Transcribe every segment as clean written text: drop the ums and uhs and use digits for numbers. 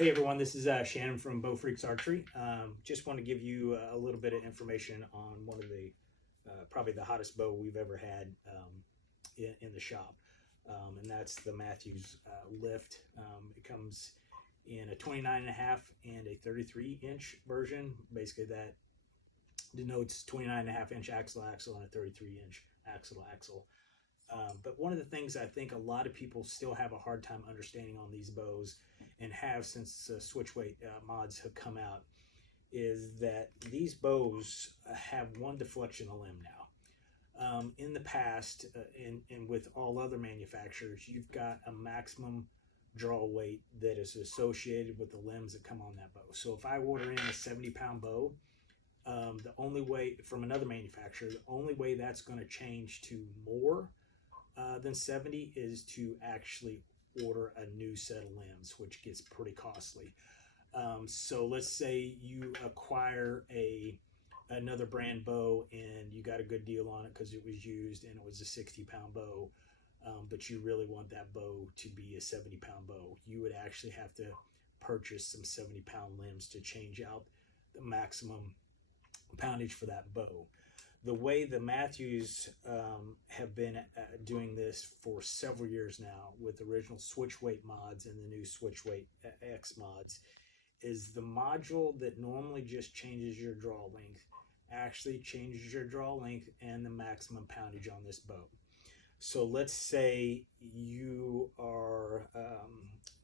Hey everyone, this is Shannon from Bow Freaks Archery. Just want to give you a little bit of information on one of the probably the hottest bow we've ever had in the shop, and that's the Mathews Lift. It comes in a 29.5 and a 33-inch version. Basically, that denotes 29.5-inch axle and a 33-inch axle. But one of the things I think a lot of people still have a hard time understanding on these bows, and have since switch weight mods have come out, is that these bows have one deflection of limb now. In the past, and with all other manufacturers, you've got a maximum draw weight that is associated with the limbs that come on that bow. So if I order in a 70-pound bow, the only way from another manufacturer, the only way that's going to change to more than 70 is to actually order a new set of limbs, which gets pretty costly. So let's say you acquire another brand bow and you got a good deal on it because it was used and it was a 60-pound bow, but you really want that bow to be a 70-pound bow. You would actually have to purchase some 70-pound limbs to change out the maximum poundage for that bow. The way the Mathews have been doing this for several years now with the original switch weight mods and the new switch weight X mods is the module that normally just changes your draw length actually changes your draw length and the maximum poundage on this bow. So let's say you are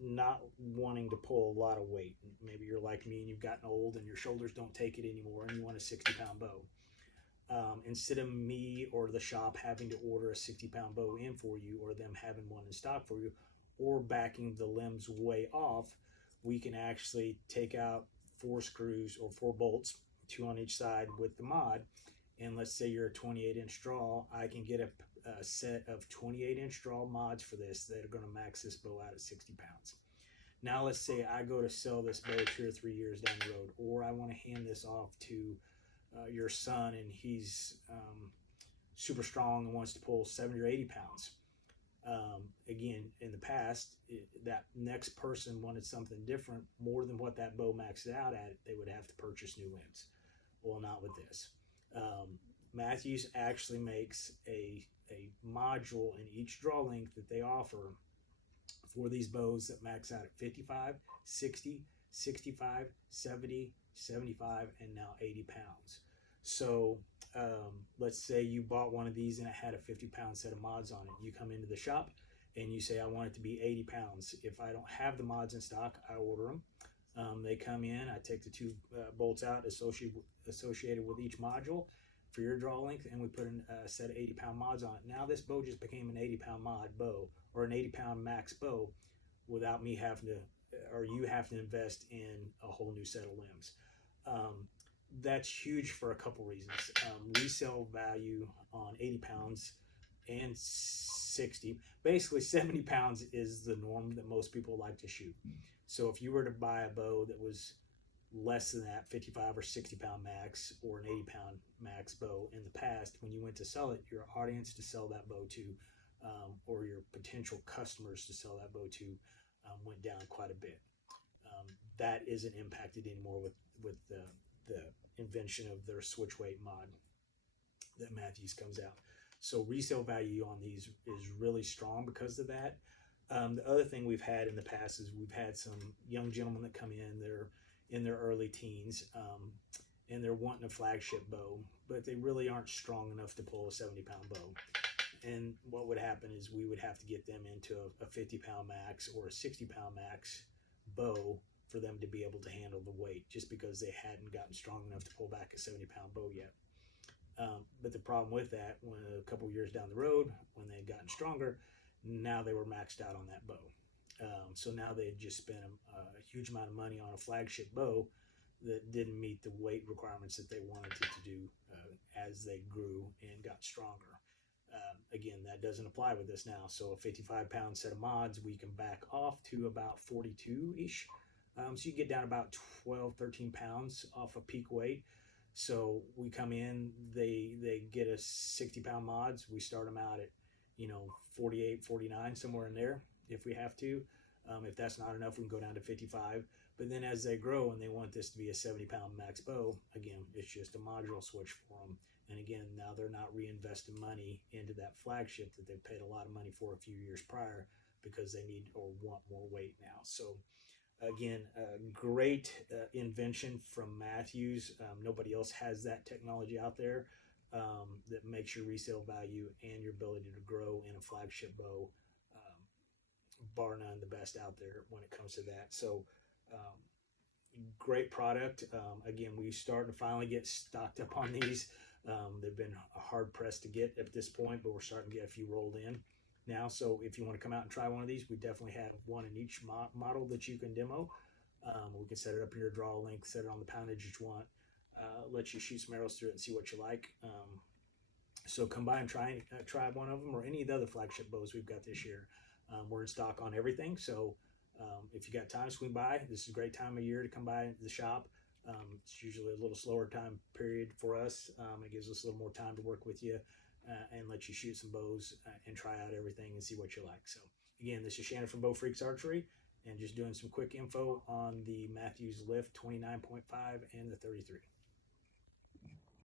not wanting to pull a lot of weight. Maybe you're like me and you've gotten old and your shoulders don't take it anymore and you want a 60-pound bow. Instead of me or the shop having to order a 60-pound bow in for you, or them having one in stock for you, or backing the limbs way off, we can actually take out 4 screws or 4 bolts, 2 on each side with the mod. And let's say you're a 28-inch draw, I can get a set of 28-inch draw mods for this that are going to max this bow out at 60 pounds. Now let's say I go to sell this bow 2 or 3 years down the road, or I want to hand this off to your son and he's super strong and wants to pull 70 or 80 pounds. Again, in the past, that next person wanted something different, more than what that bow maxed out at, they would have to purchase new limbs. Well, not with this. Mathews actually makes a module in each draw length that they offer for these bows that max out at 55, 60, 65, 70, 75, and now 80 pounds. So let's say you bought one of these and it had a 50-pound set of mods on it. You come into the shop and you say, I want it to be 80 pounds. If I don't have the mods in stock, I order them. They come in, I take the 2 bolts out associated with each module for your draw length, and we put a set of 80-pound mods on it. Now this bow just became an 80-pound mod bow, or an 80-pound max bow, without me having to, or you have to invest in a whole new set of limbs. That's huge for a couple reasons. Resale value on 80 pounds and 60, basically 70 pounds is the norm that most people like to shoot. So if you were to buy a bow that was less than that, 55 or 60-pound max, or an 80-pound max bow in the past, when you went to sell it, your audience to sell that bow to, or your potential customers to sell that bow to, went down quite a bit. That isn't impacted anymore with the invention of their switch weight mod that Mathews comes out. So resale value on these is really strong because of that. The other thing we've had in the past is we've had some young gentlemen that come in, they're in their early teens, and they're wanting a flagship bow, but they really aren't strong enough to pull a 70-pound bow. And what would happen is we would have to get them into a 50-pound max or a 60-pound max bow for them to be able to handle the weight, just because they hadn't gotten strong enough to pull back a 70-pound bow yet. But the problem with that, when a couple years down the road, when they had gotten stronger, now they were maxed out on that bow. So now they had just spent a huge amount of money on a flagship bow that didn't meet the weight requirements that they wanted it to do as they grew and got stronger. Again, that doesn't apply with this now. So a 55-pound set of mods, we can back off to about 42-ish. So you get down about 12, 13 pounds off of peak weight. So we come in, they get us 60-pound mods. We start them out at, 48, 49, somewhere in there if we have to. If that's not enough, we can go down to 55. But then as they grow and they want this to be a 70-pound max bow, again, it's just a module switch for them. And again, now they're not reinvesting money into that flagship that they paid a lot of money for a few years prior, because they need or want more weight now. So again, great invention from Mathews. Nobody else has that technology out there that makes your resale value and your ability to grow in a flagship bow, bar none, the best out there when it comes to that. So great product. Again, we starting to finally get stocked up on these. They've been hard pressed to get at this point, but we're starting to get a few rolled in now. So if you want to come out and try one of these, we definitely have one in each model that you can demo. We can set it up in your draw link, set it on the poundage you want, let you shoot some arrows through it and see what you like. So come by and try one of them, or any of the other flagship bows we've got this year. We're in stock on everything, so if you got time, swing by. This is a great time of year to come by the shop. It's usually a little slower time period for us. It gives us a little more time to work with you and let you shoot some bows and try out everything and see what you like. So again, this is Shannon from Bow Freaks Archery, and just doing some quick info on the Mathews Lift 29.5 and the 33.